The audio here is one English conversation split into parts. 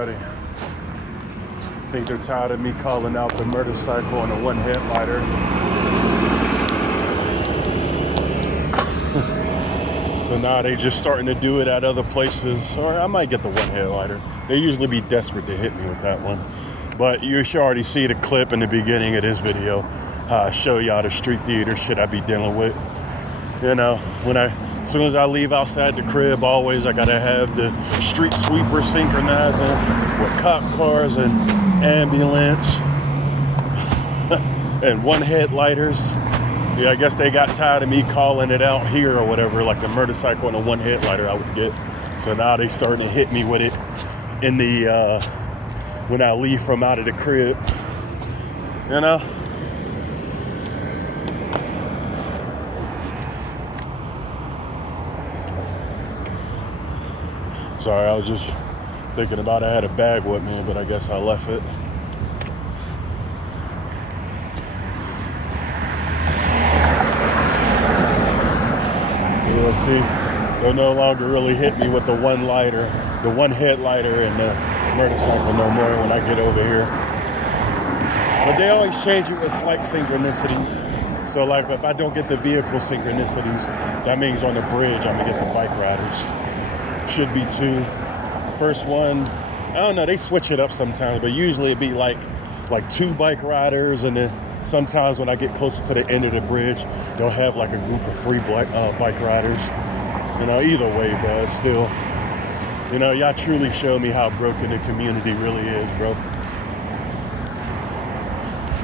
already. I think they're tired of me calling out the motorcycle on a one headlighter. So now they just starting to do it at other places. Or I might get the one headlighter. They usually be desperate to hit me with that one. But you should already see the clip in the beginning of this video. How I show y'all the street theater shit I be dealing with. You know, as soon as I leave outside the crib, always I gotta have the street sweeper synchronizing with cop cars and ambulance and one headlighters. Yeah, I guess they got tired of me calling it out here or whatever, like the motorcycle and a one headlighter I would get. So now they starting to hit me with it in the when I leave from out of the crib. You know? Sorry, I was just thinking about I had a bag with me, but I guess I left it. Yeah, see, they'll no longer really hit me with the one headlighter and the motorcycle no more when I get over here. But they always change it with slight synchronicities. So like if I don't get the vehicle synchronicities, that means on the bridge I'm gonna get the bike riders. Should be two. First one, I don't know, they switch it up sometimes, but usually it'd be like two bike riders, and then sometimes when I get closer to the end of the bridge, they'll have like a group of three bike riders. You know, either way, bro, it's still, you know, y'all truly show me how broken the community really is, bro.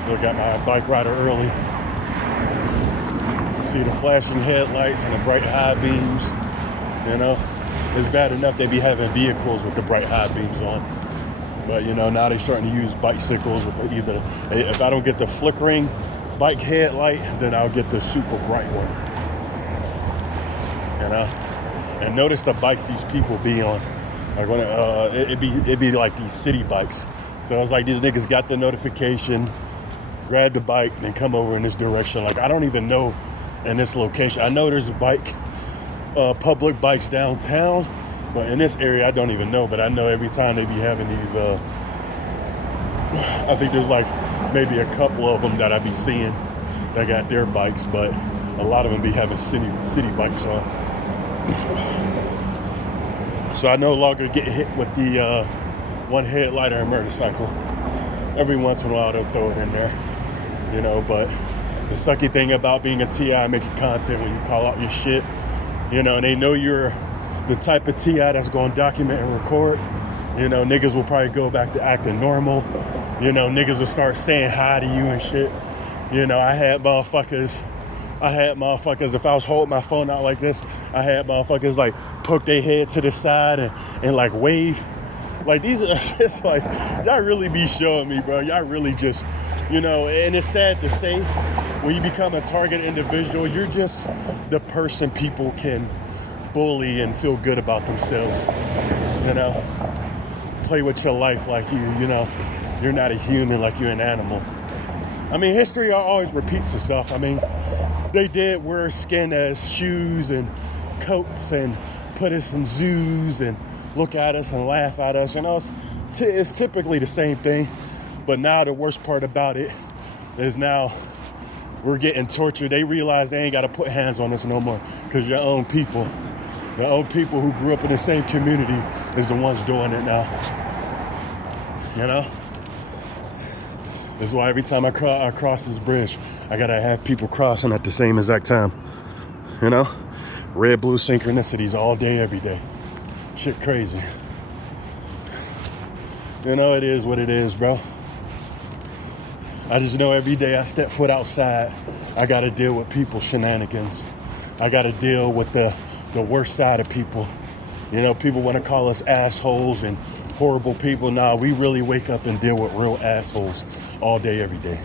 Look at my bike rider early. See the flashing headlights and the bright high beams, you know. It's bad enough they be having vehicles with the bright high beams on. But, you know, now they're starting to use bicycles with either, if I don't get the flickering bike headlight, then I'll get the super bright one. You know? And notice the bikes these people be on. Like when it'd be like these city bikes. So it's like these niggas got the notification, grab the bike, and then come over in this direction. Like I don't even know in this location. I know there's a public bikes downtown, but in this area I don't even know. But I know every time they be having these I think there's like maybe a couple of them that I be seeing that got their bikes, but a lot of them be having city bikes on. So I no longer get hit with the one headlighter and motorcycle. Every once in a while they'll throw it in there, you know. But the sucky thing about being a TI making content when you call out your shit, you know, and they know you're the type of TI that's going to document and record, you know, niggas will probably go back to acting normal. You know, niggas will start saying hi to you and shit. You know, I had motherfuckers, if I was holding my phone out like this, I had motherfuckers like poke their head to the side and like wave. Like these are just like, y'all really be showing me, bro. Y'all really just, you know, and it's sad to say, when you become a target individual, you're just the person people can bully and feel good about themselves. You know, play with your life like you know, you're not a human, like you're an animal. I mean, history always repeats itself. I mean, they did wear skin as shoes and coats and put us in zoos and look at us and laugh at us. You know, it's typically the same thing. But now the worst part about it is now we're getting tortured. They realize they ain't got to put hands on us no more because your own people who grew up in the same community is the ones doing it now. You know? That's why every time I cross this bridge, I got to have people crossing at the same exact time. You know? Red, blue synchronicities all day, every day. Shit crazy. You know, it is what it is, bro. I just know every day I step foot outside, I got to deal with people's shenanigans. I got to deal with the worst side of people. You know, people want to call us assholes and horrible people. Nah, we really wake up and deal with real assholes all day, every day.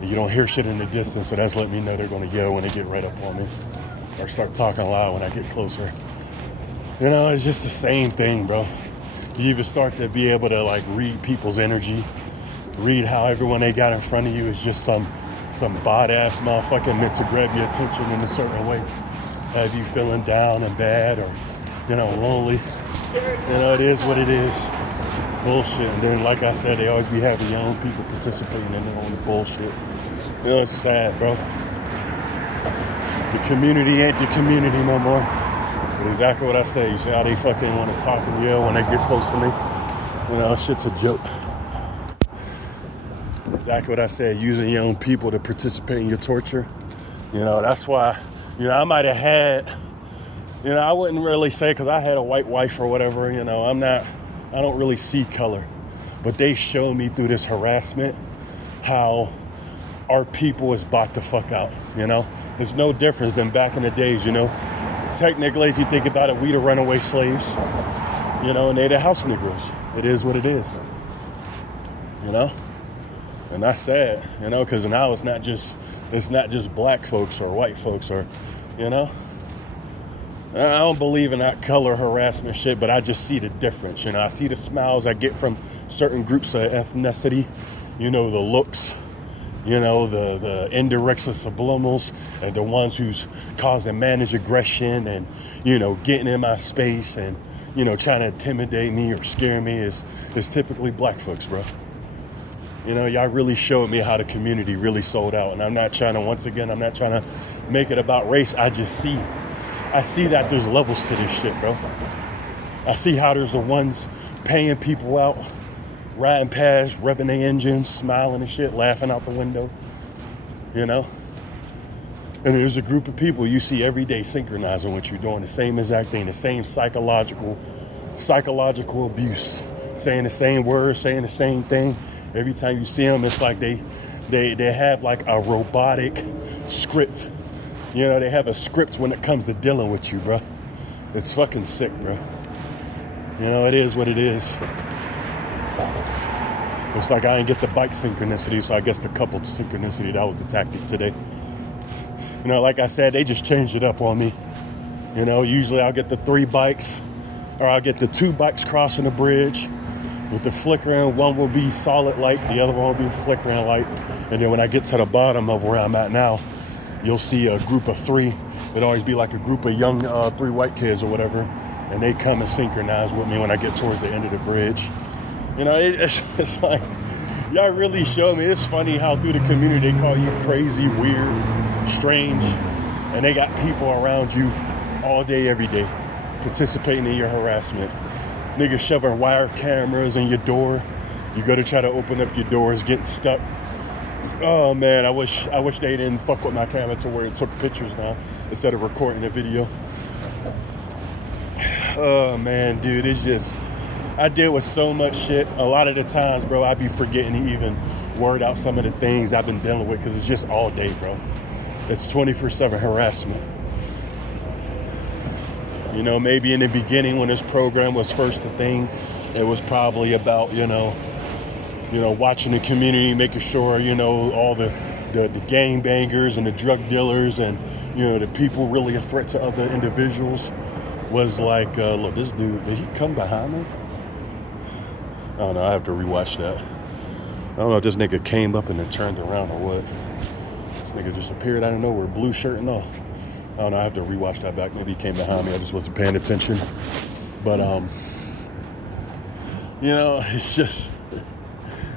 And you don't hear shit in the distance, so that's letting me know they're going to yell when they get right up on me or start talking loud when I get closer. You know, it's just the same thing, bro. You even start to be able to like read people's energy, read how everyone they got in front of you is just some bod-ass motherfucker meant to grab your attention in a certain way, have you feeling down and bad or, you know, lonely. You know, it is what it is. bullshit. And then, like I said, they always be having young people participating in their own bullshit. You know, it's sad, bro. The community ain't the community no more. But exactly what I say. You see how they fucking want to talk and yell when they get close to me? You know, shit's a joke. Exactly what I said. Using young people to participate in your torture. You know, that's why, you know, I might have had, you know, I wouldn't really say because I had a white wife or whatever, you know, I don't really see color. But they showed me through this harassment how our people is bought the fuck out, you know? There's no difference than back in the days, you know? Technically, if you think about it, we the runaway slaves, you know, and they the house Negroes. It is what it is, you know? And that's sad, you know, because now it's not just black folks or white folks or, you know? I don't believe in that color harassment shit, but I just see the difference, you know? I see the smiles I get from certain groups of ethnicity, you know, the looks, you know, the indirects and subliminals, and the ones who's causing managed aggression and, you know, getting in my space and, you know, trying to intimidate me or scare me is typically black folks, bro. You know, y'all really showed me how the community really sold out. And I'm not trying to make it about race. I see that there's levels to this shit, bro. I see how there's the ones paying people out, riding past, revving their engines, smiling and shit, laughing out the window, you know? And there's a group of people you see every day synchronizing what you're doing, the same exact thing, the same psychological abuse, saying the same words, saying the same thing. Every time you see them, it's like they have like a robotic script. You know, they have a script when it comes to dealing with you, bro. It's fucking sick, bro. You know, it is what it is. Looks like I didn't get the bike synchronicity, so I guess the coupled synchronicity, that was the tactic today. You know, like I said, they just changed it up on me. You know, usually I'll get the 3 bikes, or I'll get the 2 bikes crossing the bridge with the flickering. One will be solid light, the other one will be flickering light. And then when I get to the bottom of where I'm at now, you'll see a group of 3. It'll always be like a group of young 3 white kids or whatever, and they come and synchronize with me when I get towards the end of the bridge. You know, it's like, y'all really show me. It's funny how through the community they call you crazy, weird, strange, and they got people around you all day, every day, participating in your harassment. Niggas shoving wire cameras in your door. You go to try to open up your doors, getting stuck. Oh man, I wish they didn't fuck with my camera to where it took pictures now instead of recording a video. Oh man, dude, it's just, I deal with so much shit. A lot of the times, bro, I be forgetting to even word out some of the things I've been dealing with because it's just all day, bro. It's 24/7 harassment. You know, maybe in the beginning when this program was first a thing, it was probably about, you know, watching the community, making sure, you know, all the gang bangers and the drug dealers and, you know, the people really a threat to other individuals was like, look, this dude, did he come behind me? I don't know, I have to rewatch that. I don't know if this nigga came up and then turned around or what. This nigga just appeared out of nowhere, blue shirt and all. I don't know, I have to rewatch that back. Maybe he came behind me, I just wasn't paying attention. But, you know, it's just,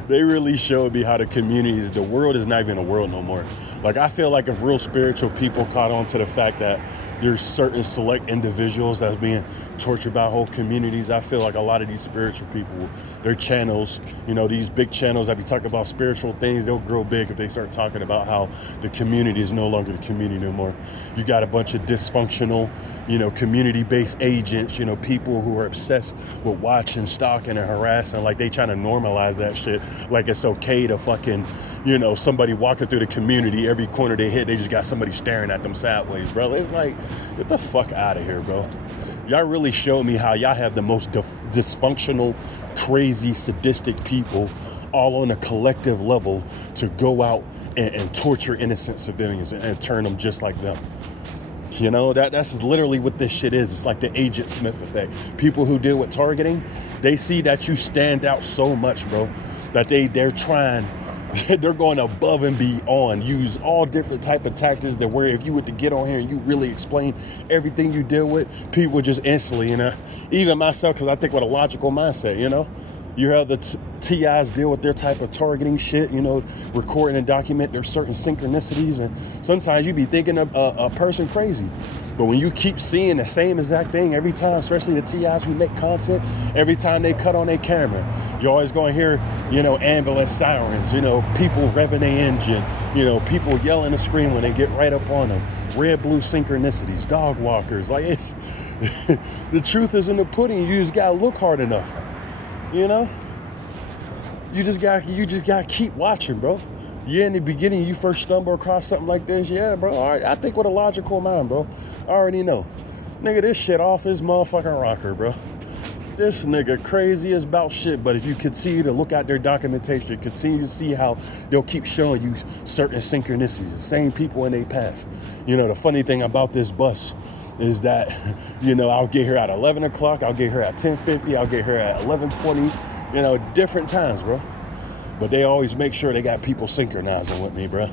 they really showed me how the world is not even a world no more. Like, I feel like if real spiritual people caught on to the fact that there's certain select individuals that's being tortured by whole communities, I feel like a lot of these spiritual people, their channels, you know, these big channels that be talking about spiritual things, they'll grow big if they start talking about how the community is no longer the community no more. You got a bunch of dysfunctional, you know, community-based agents, you know, people who are obsessed with watching, stalking, and harassing, like they trying to normalize that shit, like it's okay to fucking, you know, somebody walking through the community, every corner they hit, they just got somebody staring at them sideways, bro. It's like, get the fuck out of here, bro. Y'all really showed me how y'all have the most dysfunctional, crazy, sadistic people all on a collective level to go out and torture innocent civilians and turn them just like them. You know, that's literally what this shit is. It's like the Agent Smith effect. People who deal with targeting, they see that you stand out so much, bro, that they're trying, they're going above and beyond, use all different type of tactics that where if you were to get on here and you really explain everything you deal with, people would just instantly, you know, even myself, because I think with a logical mindset, you know, You hear how the TIs deal with their type of targeting shit, you know, recording and document their certain synchronicities. And sometimes you be thinking of a person crazy. But when you keep seeing the same exact thing every time, especially the TIs who make content, every time they cut on their camera, you're always going to hear, you know, ambulance sirens, you know, people revving their engine, you know, people yelling and screaming when they get right up on them, red, blue synchronicities, dog walkers. Like, it's the truth is in the pudding. You just got to look hard enough. You know, you just got to keep watching, bro. Yeah, in the beginning, you first stumble across something like this. Yeah, bro. All right, I think with a logical mind, bro. I already know. Nigga, this shit off his motherfucking rocker, bro. This nigga crazy as about shit, but if you continue to look at their documentation, continue to see how they'll keep showing you certain synchronicities, the same people in their path. You know, the funny thing about this bus is that, you know, I'll get here at 11 o'clock, I'll get here at 10:50, I'll get here at 11:20, you know, different times, bro. But they always make sure they got people synchronizing with me, bro.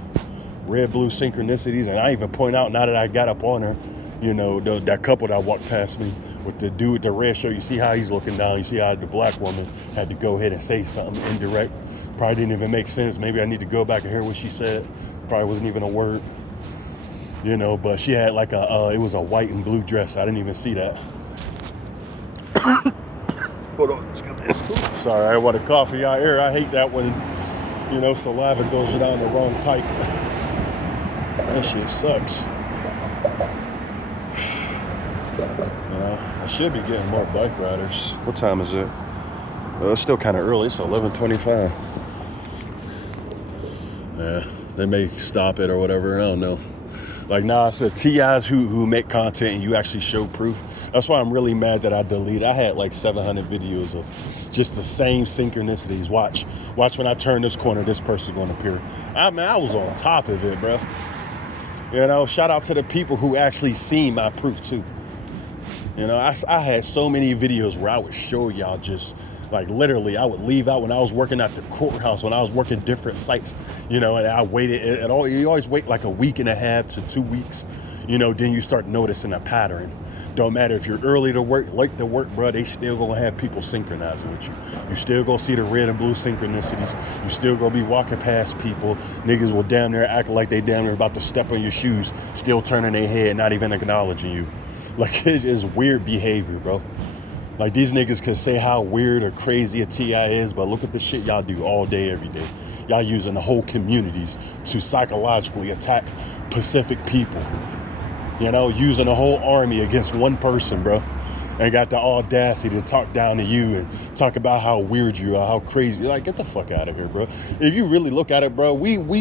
Red, blue synchronicities, and I even point out now that I got up on her, you know, that couple that walked past me with the dude with the red shirt. You see how he's looking down. You see how the black woman had to go ahead and say something indirect. Probably didn't even make sense. Maybe I need to go back and hear what she said. Probably wasn't even a word. You know, but she had like it was a white and blue dress. I didn't even see that. Hold on. Sorry, I want a coffee out here. I hate that when, you know, saliva goes down the wrong pipe. That shit sucks. You know, I should be getting more bike riders. What time is it? Well, it's still kind of early. It's 11:25. Yeah, they may stop it or whatever. I don't know. Like now, I said TIs who make content and you actually show proof. That's why I'm really mad that I deleted. I had like 700 videos of just the same synchronicities. Watch when I turn this corner, this person's going to appear. I was on top of it, bro. You know, shout out to the people who actually seen my proof too. You know, I had so many videos where I would show y'all just like literally I would leave out when I was working at the courthouse, when I was working different sites, you know, and I waited at all. You always wait like a week and a half to 2 weeks, you know, then you start noticing a pattern. Don't matter if you're early to work, late to work, bro, they still gonna have people synchronizing with you. You still gonna see the red and blue synchronicities. You still gonna be walking past people. Niggas will damn near act like they damn near about to step on your shoes, still turning their head, not even acknowledging you. Like, it is weird behavior, bro. Like, these niggas can say how weird or crazy a TI is, but look at the shit y'all do all day, every day. Y'all using the whole communities to psychologically attack Pacific people. You know, using a whole army against one person, bro. And got the audacity to talk down to you and talk about how weird you are, how crazy. Like, get the fuck out of here, bro. If you really look at it, bro, we like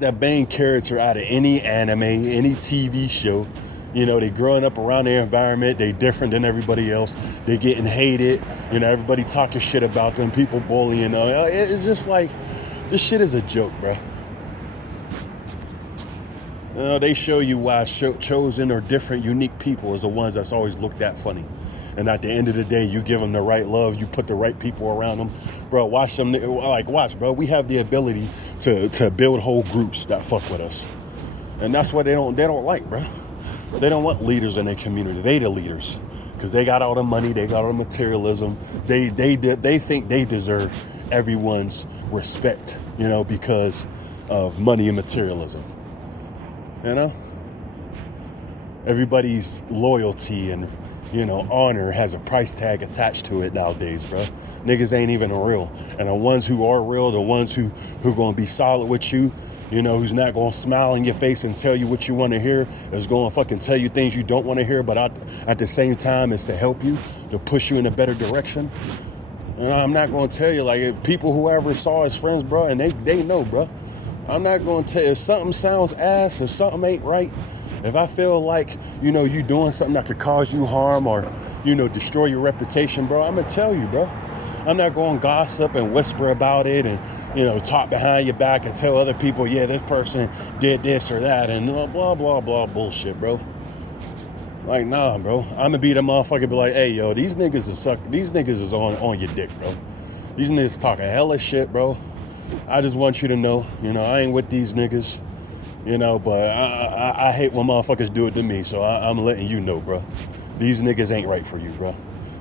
the main character out of any anime, any TV show. You know, they growing up around their environment. They different than everybody else. They getting hated. You know, everybody talking shit about them. People bullying them. It's just like, this shit is a joke, bro. You know, they show you why chosen or different, unique people is the ones that's always looked at funny. And at the end of the day, you give them the right love. You put the right people around them. Bro, watch, bro. We have the ability to build whole groups that fuck with us. And that's what they don't like, bro. They don't want leaders in their community. They the leaders because they got all the money. They got all the materialism. They think they deserve everyone's respect, you know, because of money and materialism. You know, everybody's loyalty and, you know, honor has a price tag attached to it nowadays, bro. Niggas ain't even real. And the ones who are real, the ones who gonna be solid with you, you know, who's not gonna smile in your face and tell you what you want to hear, is gonna fucking tell you things you don't want to hear, but at the same time, it's to help you, to push you in a better direction. And I'm not gonna tell you, like, if people who ever saw as friends, bro, and they know, bro. I'm not gonna tell you if something sounds ass, if something ain't right, if I feel like, you know, you doing something that could cause you harm or, you know, destroy your reputation, bro, I'm gonna tell you, bro. I'm not going to gossip and whisper about it and, you know, talk behind your back and tell other people, yeah, this person did this or that and blah, blah, blah bullshit, bro. Like, nah, bro. I'm going to be the motherfucker be like, hey, yo, these niggas is on your dick, bro. These niggas talking hella shit, bro. I just want you to know, you know, I ain't with these niggas, you know, but I hate when motherfuckers do it to me, so I'm letting you know, bro. These niggas ain't right for you, bro.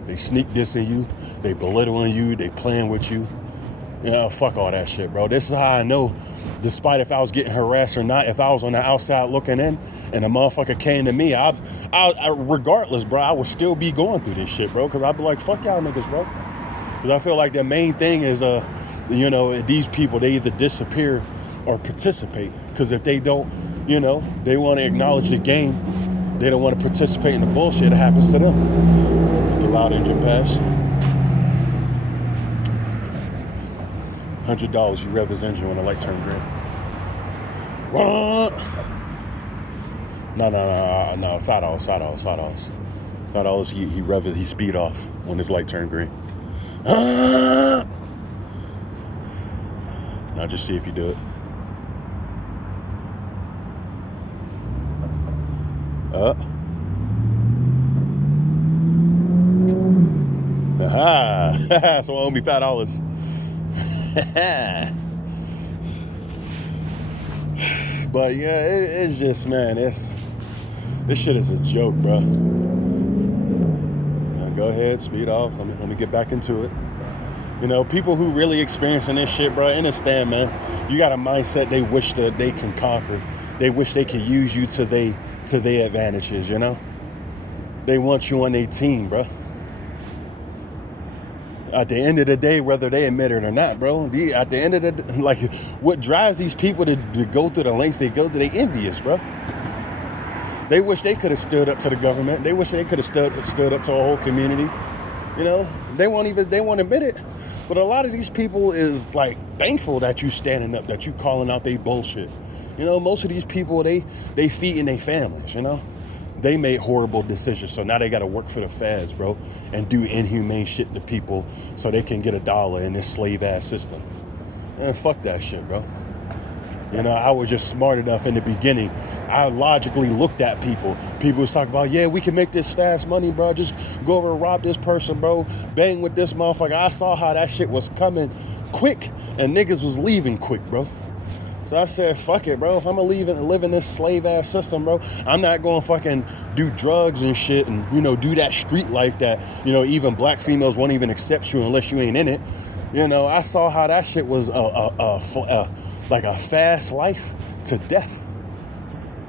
They sneak dissing you. They belittling you. They playing with you. You know, fuck all that shit, bro. This is how I know, despite if I was getting harassed or not, if I was on the outside looking in and a motherfucker came to me, I regardless, bro, I would still be going through this shit, bro, because I'd be like, fuck y'all niggas, bro. Because I feel like the main thing is, you know, these people, they either disappear or participate. Because if they don't, you know, they want to acknowledge the game, they don't want to participate in the bullshit that happens to them. The loud engine pass. $100, you rev his engine when the light turn green. No, $5. He rev it, he speed off when his light turn green. Now just see if you do it. Aha! So owe me $5. But yeah, it's just, man, this shit is a joke, bro. Now go ahead, speed off. Let me get back into it. You know, people who really experiencing this shit, bro, understand, man. You got a mindset they wish that they can conquer. They wish they could use you to their advantages, you know? They want you on their team, bro. At the end of the day, whether they admit it or not, bro, at the end of the day, like, what drives these people to go through the lengths they go to, they envious, bro. They wish they could have stood up to the government. They wish they could have stood up to a whole community. You know, they won't admit it. But a lot of these people is, like, thankful that you standing up, that you calling out they bullshit. You know, most of these people, they feeding their families, you know? They made horrible decisions, so now they got to work for the feds, bro, and do inhumane shit to people so they can get $1 in this slave-ass system. Man, fuck that shit, bro. You know, I was just smart enough in the beginning. I logically looked at people. People was talking about, yeah, we can make this fast money, bro. Just go over and rob this person, bro. Bang with this motherfucker. I saw how that shit was coming quick, and niggas was leaving quick, bro. So I said, fuck it, bro. If I'm gonna live in this slave-ass system, bro, I'm not gonna fucking do drugs and shit and, you know, do that street life that, you know, even black females won't even accept you unless you ain't in it. You know, I saw how that shit was like a fast life to death.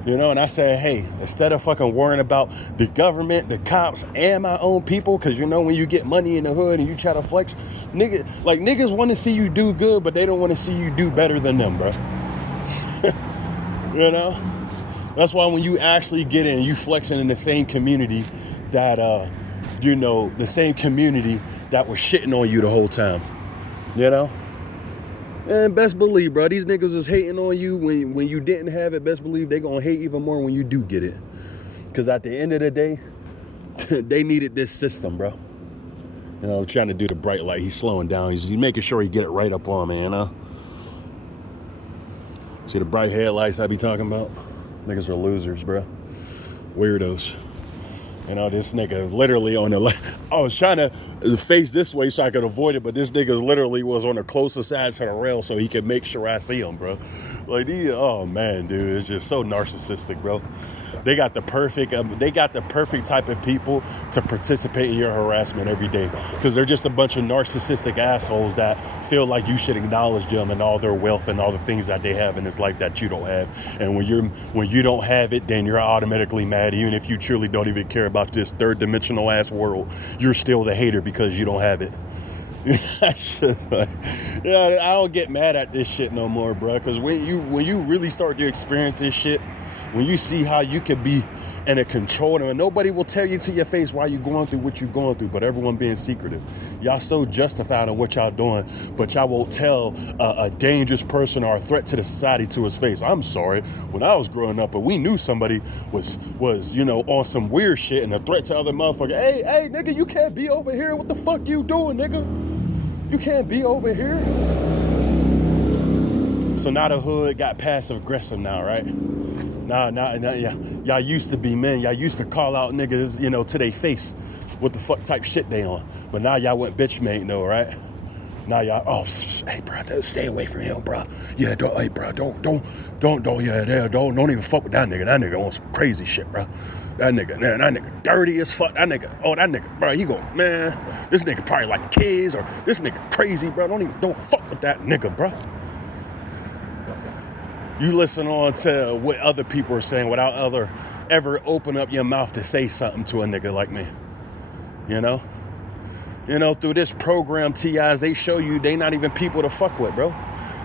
You know, and I said, hey, instead of fucking worrying about the government, the cops, and my own people, because, you know, when you get money in the hood and you try to flex, niggas want to see you do good, but they don't want to see you do better than them, bro. You know, that's why when you actually get in, you flexing in the same community that, you know, the same community that was shitting on you the whole time, you know? And best believe, bro, these niggas is hating on you when you didn't have it. Best believe they gonna hate even more when you do get it. Because at the end of the day, they needed this system, bro. You know, I'm trying to do the bright light. He's slowing down. He's making sure he get it right up on me, you know? See the bright headlights I be talking about? Niggas are losers, bro. Weirdos. You know, this nigga is literally on the left. I was trying to face this way so I could avoid it, but this nigga literally was on the closest side to the rail so he could make sure I see him, bro. Like, oh man, dude, it's just so narcissistic, bro. They got the perfect type of people to participate in your harassment every day, because they're just a bunch of narcissistic assholes that feel like you should acknowledge them and all their wealth and all the things that they have in this life that you don't have. And when you don't have it, then you're automatically mad. Even if you truly don't even care about this third dimensional ass world, you're still the hater because you don't have it. Yeah, I don't get mad at this shit no more, bro. Because when you really start to experience this shit, when you see how you can be in a control, and nobody will tell you to your face why you're going through what you're going through, but everyone being secretive. Y'all so justified in what y'all doing, but y'all won't tell a dangerous person or a threat to the society to his face. I'm sorry, when I was growing up, but we knew somebody was you know, on some weird shit and a threat to other motherfuckers. Hey, nigga, you can't be over here. What the fuck you doing, nigga? You can't be over here. So now the hood got passive aggressive now, right? Nah, yeah. Y'all used to be men. Y'all used to call out niggas, you know, to their face what the fuck type shit they on. But now y'all went bitch made, though, right? Now y'all, hey, bro, stay away from him, bro. Yeah, don't even fuck with that nigga. That nigga on some crazy shit, bro. That nigga, man, that nigga dirty as fuck. That nigga, bro, he go, man, this nigga probably like kids, or this nigga crazy, bro. Don't fuck with that nigga, bro. You listen on to what other people are saying without ever open up your mouth to say something to a nigga like me. You know? Through this program, TIs, they show you they not even people to fuck with, bro.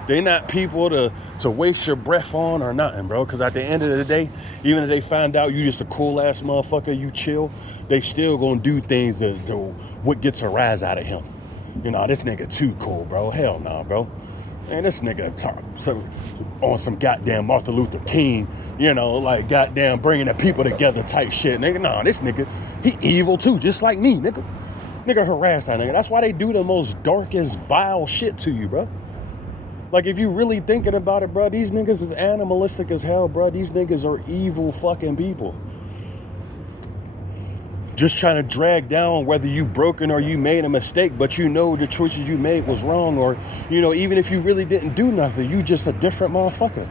They not people to waste your breath on or nothing, bro. Because at the end of the day, even if they find out you just a cool ass motherfucker, you chill, they still gonna do things to what gets a rise out of him. This nigga too cool, bro. Hell nah, bro. Man, this nigga talk on some goddamn Martin Luther King, like goddamn bringing the people together type shit. Nigga, nah, this nigga, he evil too, just like me, nigga. Nigga harass that nigga. That's why they do the most darkest, vile shit to you, bro. Like, if you really thinking about it, bro, these niggas is animalistic as hell, bro. These niggas are evil fucking people. Just trying to drag down whether you broken or you made a mistake, but the choices you made was wrong, or, even if you really didn't do nothing, you just a different motherfucker.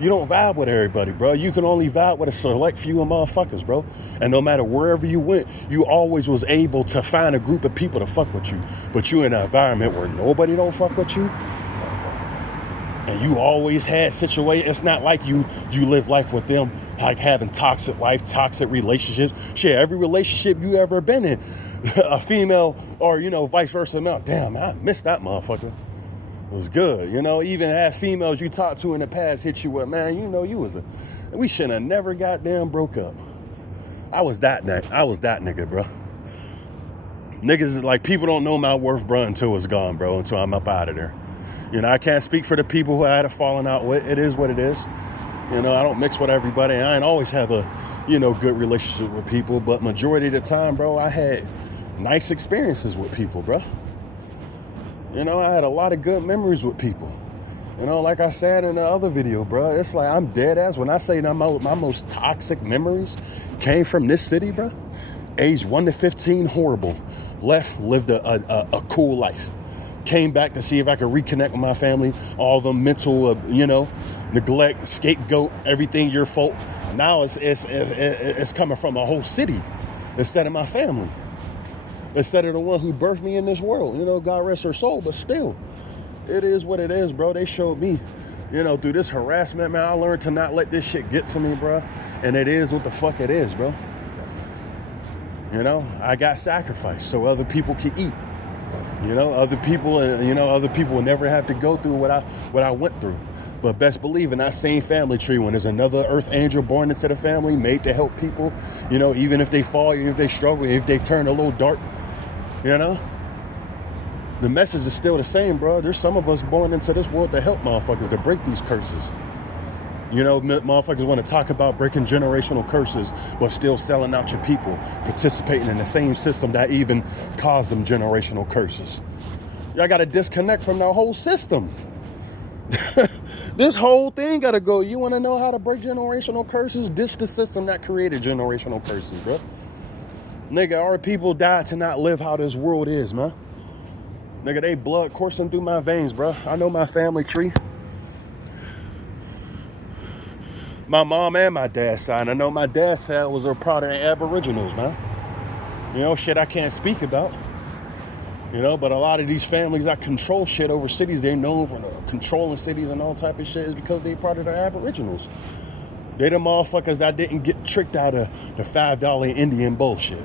You don't vibe with everybody, bro. You can only vibe with a select few of motherfuckers, bro. And no matter wherever you went, you always was able to find a group of people to fuck with you. But you in an environment where nobody don't fuck with you, and you always had situations. It's not like you live life with them, like having toxic life, toxic relationships. Shit, every relationship you ever been in, a female or, vice versa. Now, damn, I missed that motherfucker. It was good, even had females you talked to in the past hit you with, man, we should have never goddamn broke up. I was that nigga, bro. Niggas, like, people don't know my worth, bro, until it's gone, bro, until I'm up out of there. I can't speak for the people who I had a falling out with. It is what it is. I don't mix with everybody. I ain't always have a, good relationship with people. But majority of the time, bro, I had nice experiences with people, bro. I had a lot of good memories with people. Like I said in the other video, bro, it's like I'm dead ass. When I say that my most toxic memories came from this city, bro, age 1 to 15, horrible. Lived a cool life. Came back to see if I could reconnect with my family. All the mental, neglect, scapegoat, everything your fault. Now it's coming from a whole city instead of my family. Instead of the one who birthed me in this world. God rest her soul, but still, it is what it is, bro. They showed me, through this harassment, man, I learned to not let this shit get to me, bro. And it is what the fuck it is, bro. I got sacrificed so other people can eat. Other people will never have to go through what I went through. But best believe in that same family tree, when there's another earth angel born into the family, made to help people, even if they fall, even if they struggle, if they turn a little dark, the message is still the same, bro. There's some of us born into this world to help motherfuckers, to break these curses. Motherfuckers want to talk about breaking generational curses, but still selling out your people, participating in the same system that even caused them generational curses. Y'all got to disconnect from that whole system. This whole thing got to go. You want to know how to break generational curses? Ditch the system that created generational curses, bro. Nigga, our people died to not live how this world is, man. Nigga, they blood coursing through my veins, bro. I know my family tree. My mom and my dad's side. I know my dad's side was a product of Aboriginals, man. Shit I can't speak about. But a lot of these families that control shit over cities, they're known for controlling cities and all type of shit, is because they part of the Aboriginals. They the motherfuckers that didn't get tricked out of the $5 Indian bullshit,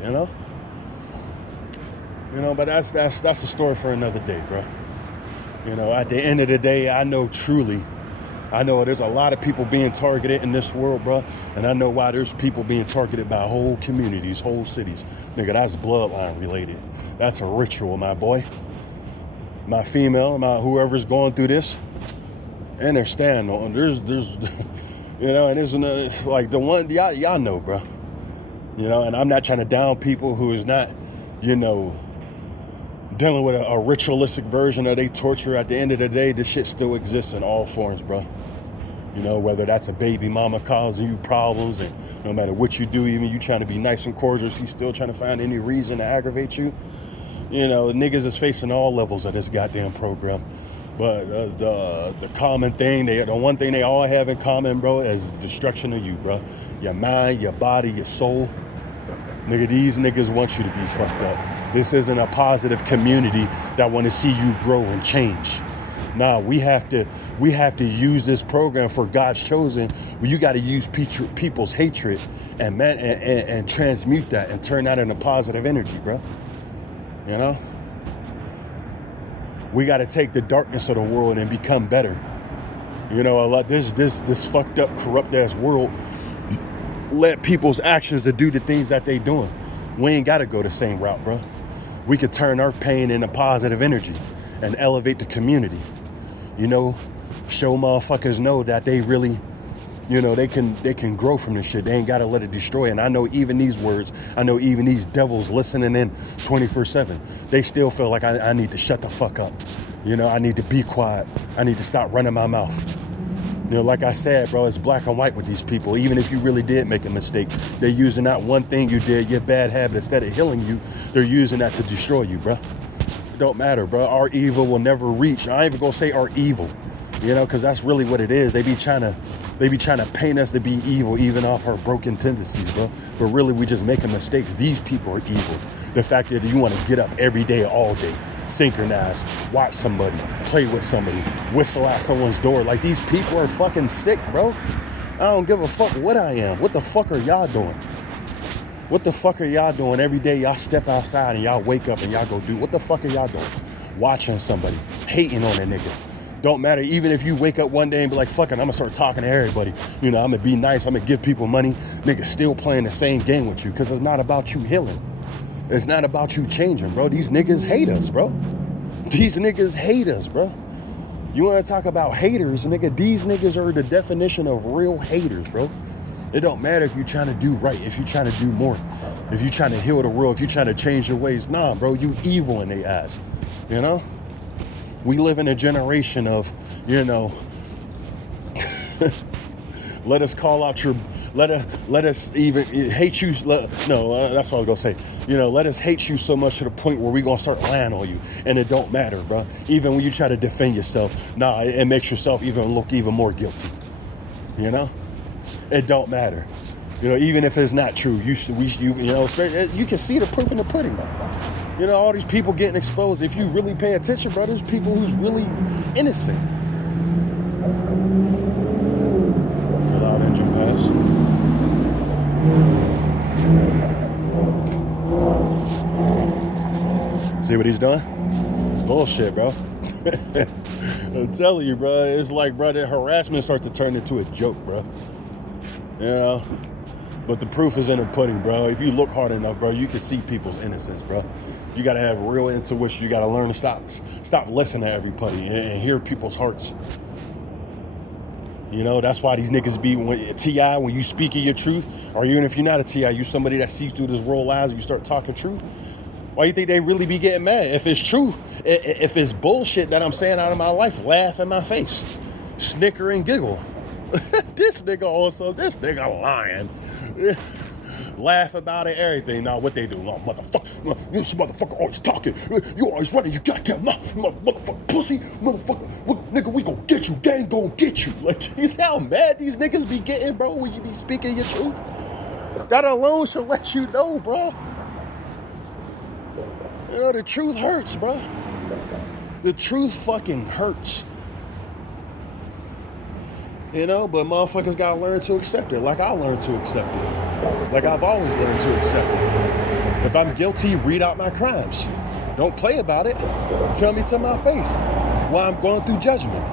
But that's a story for another day, bro. At the end of the day, I know there's a lot of people being targeted in this world, bro. And I know why there's people being targeted by whole communities, whole cities. Nigga, that's bloodline related. That's a ritual, my boy. My female, whoever's going through this, and they're standing on. There's and it's like the one, y'all know, bro. And I'm not trying to down people who is not, dealing with a ritualistic version of they torture. At the end of the day, this shit still exists in all forms, bro. Whether that's a baby mama causing you problems, and no matter what you do, even you trying to be nice and cordial, she's still trying to find any reason to aggravate you. Niggas is facing all levels of this goddamn program. But the common thing, the one thing they all have in common, bro, is the destruction of you, bro. Your mind, your body, your soul. Nigga, these niggas want you to be fucked up. This isn't a positive community that want to see you grow and change. Nah, we have to use this program for God's chosen. You got to use people's hatred and transmute that and turn that into positive energy, bro. You know? We got to take the darkness of the world and become better. You know, a lot this fucked up, corrupt ass world let people's actions to do the things that they doing. We ain't got to go the same route, bro. We could turn our pain into positive energy and elevate the community. You know, show motherfuckers know that they really, you know, they can grow from this shit. They ain't got to let it destroy. And I know even these words, I know even these devils listening in 24/7, they still feel like I need to shut the fuck up. You know, I need to be quiet. I need to stop running my mouth. You know, like I said, bro, it's black and white with these people. Even if you really did make a mistake, they're using that one thing you did, your bad habit, instead of healing you, they're using that to destroy you, bro. Don't matter, bro. Our evil will never reach. I ain't even gonna say our evil, you know, because that's really what it is. They be trying to paint us to be evil, even off our broken tendencies, bro. But really, we just making mistakes. These people are evil. The fact that you want to get up every day, all day, synchronize, watch somebody, play with somebody, whistle at someone's door. Like, these people are fucking sick, bro. I don't give a fuck what I am. What the fuck are y'all doing? What the fuck are y'all doing every day? Y'all step outside and y'all wake up and y'all go do. What the fuck are y'all doing? Watching somebody, hating on a nigga. Don't matter. Even if you wake up one day and be like, fuck it, I'm gonna start talking to everybody. You know, I'm gonna be nice. I'm gonna give people money. Niggas still playing the same game with you because it's not about you healing. It's not about you changing, bro. These niggas hate us, bro. These niggas hate us, bro. You want to talk about haters, nigga? These niggas are the definition of real haters, bro. It don't matter if you're trying to do right, if you're trying to do more, if you're trying to heal the world, if you're trying to change your ways. Nah, bro, you evil in their eyes, you know? We live in a generation of, you know, let us call out your, let us even hate you. That's what I was going to say. You know, let us hate you so much to the point where we're going to start lying on you. And it don't matter, bro. Even when you try to defend yourself, nah, it makes yourself even look even more guilty, you know? It don't matter, you know. Even if it's not true, you know, you can see the proof in the pudding. You know, all these people getting exposed. If you really pay attention, bro, there's people who's really innocent. Loud engine pass. See what he's doing? Bullshit, bro. I'm telling you, bro. It's like, bro, the harassment starts to turn into a joke, bro. You know, but the proof is in the pudding, bro. If you look hard enough, bro, you can see people's innocence, bro. You got to have real intuition. You got to learn to stop listening to everybody and hear people's hearts. You know, that's why these niggas be T.I. when you speaking your truth, or even if you're not a T.I., you somebody that sees through this world lies and you start talking truth. Why you think they really be getting mad? If it's truth, if it's bullshit that I'm saying out of my life, laugh in my face, snicker and giggle. This nigga lying. Laugh about it, everything. Now what they do? No, motherfucker, this motherfucker always talking. You always running, you goddamn motherfucker pussy, motherfucker. Nigga, we gon' get you, gang gon' get you. Like, you see how mad these niggas be getting, bro, when you be speaking your truth? That alone should let you know, bro. You know, the truth hurts, bro. The truth fucking hurts. You know, but motherfuckers gotta learn to accept it, like I learned to accept it. Like I've always learned to accept it. If I'm guilty, read out my crimes. Don't play about it. Tell me to my face while I'm going through judgment.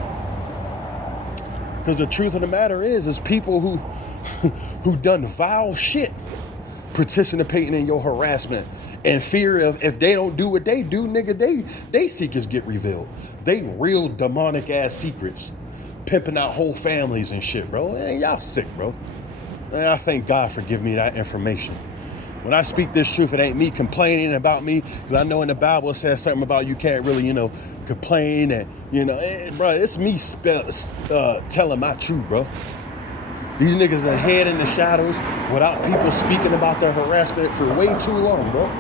Because the truth of the matter is people who done vile shit participating in your harassment and fear of if they don't do what they do, nigga, they secrets get revealed. They real demonic ass secrets. Pimping out whole families and shit, bro. Man, y'all sick, bro. Man, I thank God for giving me that information. When I speak this truth, it ain't me complaining about me, because I know in the Bible it says something about you can't really, you know, complain and, you know, bro, it's me telling my truth, bro. These niggas are head in the shadows without people speaking about their harassment for way too long, bro.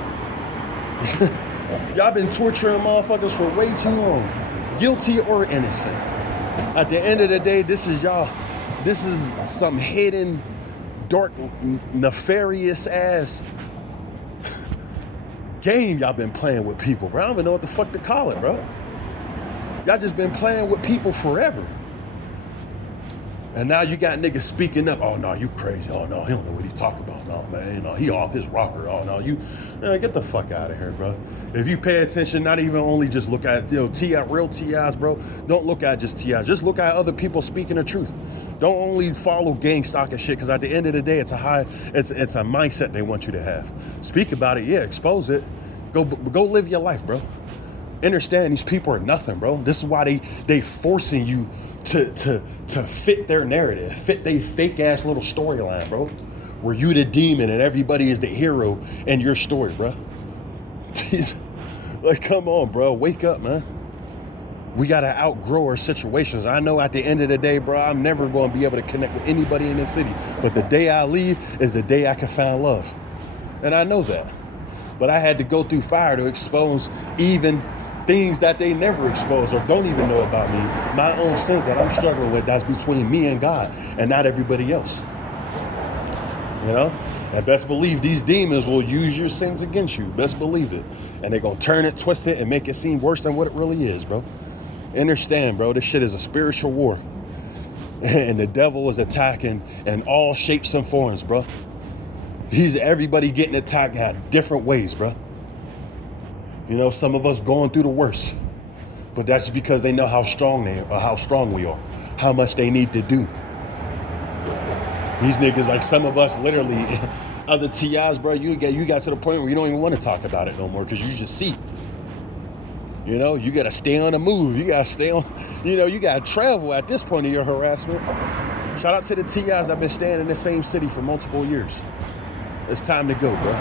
Y'all been torturing motherfuckers for way too long. guilty or innocent. At the end of the day, this is some hidden, dark, nefarious ass game y'all been playing with people, bro. I don't even know what the fuck to call it, bro. Y'all just been playing with people forever. And now you got niggas speaking up. Oh, no, you crazy. Oh, no, he don't know what he's talking about. No, man, he off his rocker. Oh, no, man, get the fuck out of here, bro. If you pay attention, not even only just look at, T.I., real T.I.s, bro. Don't look at just T.I.s. Just look at other people speaking the truth. Don't only follow gang stock and shit, because at the end of the day, it's a mindset they want you to have. Speak about it, yeah, expose it. Go live your life, bro. Understand these people are nothing, bro. This is why they forcing you to fit their narrative, fit their fake ass little storyline, bro. Where you the demon and everybody is the hero in your story, bro. Jeez. Like, come on, bro. Wake up, man. We gotta outgrow our situations. I know at the end of the day, bro, I'm never gonna be able to connect with anybody in this city. But the day I leave is the day I can find love. And I know that. But I had to go through fire to expose even things that they never expose or don't even know about me. My own sins that I'm struggling with, that's between me and God and not everybody else. You know? And best believe these demons will use your sins against you. Best believe it. And they're going to turn it, twist it, and make it seem worse than what it really is, bro. Understand, bro, this shit is a spiritual war. And the devil is attacking in all shapes and forms, bro. Everybody getting attacked in different ways, bro. You know, some of us going through the worst. But that's because they know how strong we are. How much they need to do. These niggas, like some of us literally, other TIs, bro, you got to the point where you don't even want to talk about it no more because you just see. You know, you got to stay on the move. You got to stay on, you got to travel at this point of your harassment. Shout out to the TIs. I've been staying in the same city for multiple years. It's time to go, bro.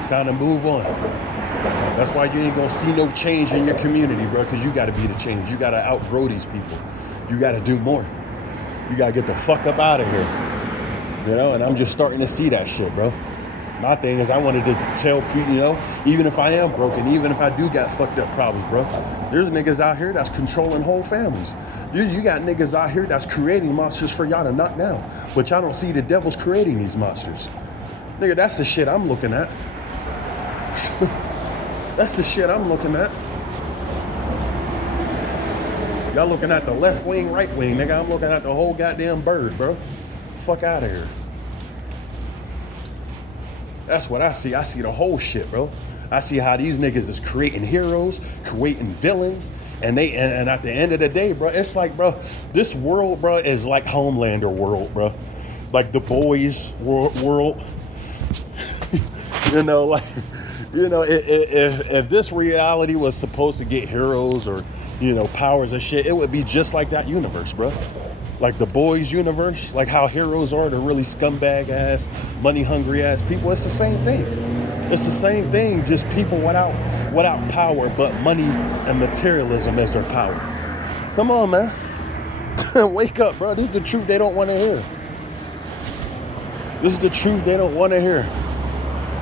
It's time to move on. That's why you ain't gonna see no change in your community, bro, because you gotta be the change. You gotta outgrow these people. You gotta do more. You gotta get the fuck up out of here. And I'm just starting to see that shit, bro. My thing is I wanted to tell people, even if I am broken, even if I do got fucked up problems, bro, there's niggas out here that's controlling whole families. You got niggas out here that's creating monsters for y'all to knock down. But y'all don't see the devil's creating these monsters. Nigga, that's the shit I'm looking at. That's the shit I'm looking at. Y'all looking at the left wing, right wing, nigga. I'm looking at the whole goddamn bird, bro. Fuck out of here. That's what I see. I see the whole shit, bro. I see how these niggas is creating heroes, creating villains, and at the end of the day, bro, it's like, bro, this world, bro, is like Homelander world, bro. Like the Boys world. If this reality was supposed to get heroes or, powers and shit, it would be just like that universe, bro. Like the Boys universe, like how heroes are the really scumbag ass, money hungry ass people. It's the same thing. It's the same thing, just people without power, but money and materialism as their power. Come on, man. Wake up, bro. This is the truth they don't want to hear. This is the truth they don't want to hear.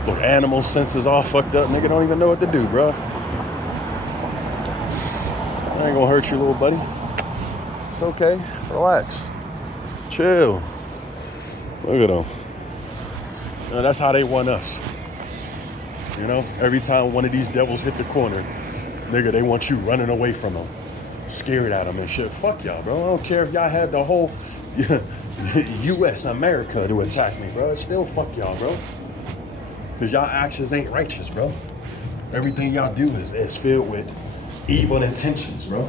Look, animal senses all fucked up. Nigga don't even know what to do, bro. I ain't gonna hurt you, little buddy. It's okay. Relax. Chill. Look at them. That's how they want us. Every time one of these devils hit the corner, nigga, they want you running away from them. Scared at them and shit. Fuck y'all, bro. I don't care if y'all had the whole U.S. America to attack me, bro. Still fuck y'all, bro. Because y'all actions ain't righteous, bro. Everything y'all do is filled with evil intentions, bro.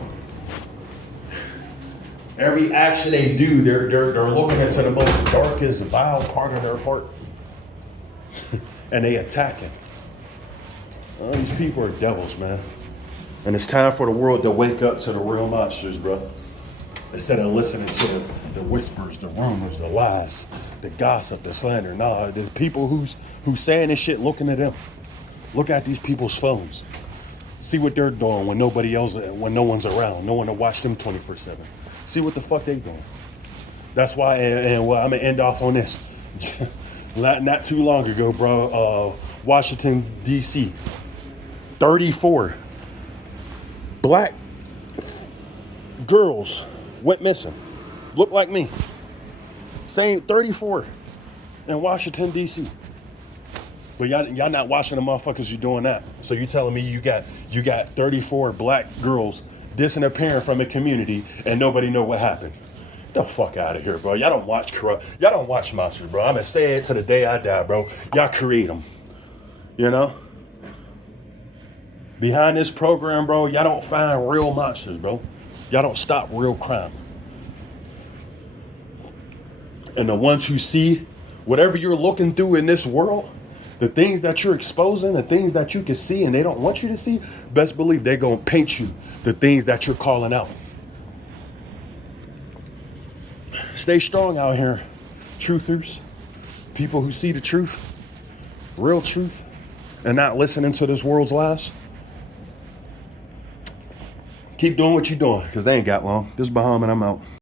Every action they do, they're looking into the most darkest, vile part of their heart. And they attacking. These people are devils, man. And it's time for the world to wake up to the real monsters, bro. Instead of listening to the whispers, the rumors, the lies, the gossip, the slander. Nah, the people who's saying this shit, looking at them. Look at these people's phones. See what they're doing when no one's around. No one to watch them 24/7. See what the fuck they doing. That's why, and I'm gonna end off on this. Not too long ago, bro, Washington, D.C., 34 black girls went missing. Look like me. Same 34 in Washington, D.C. But y'all not watching the motherfuckers you doing that. So you telling me you got 34 black girls disappearing from a community and nobody know what happened. The fuck out of here, bro. Y'all don't watch monsters, bro. I'm gonna say it to the day I die, bro. Y'all create them. You know? Behind this program, bro, y'all don't find real monsters, bro. Y'all don't stop real crime. And the ones who see whatever you're looking through in this world, the things that you're exposing, the things that you can see and they don't want you to see, best believe they're gonna paint you the things that you're calling out. Stay strong out here, truthers, people who see the truth, real truth, and not listening to this world's lies. Keep doing what you're doing, because they ain't got long. This is Baham, and I'm out.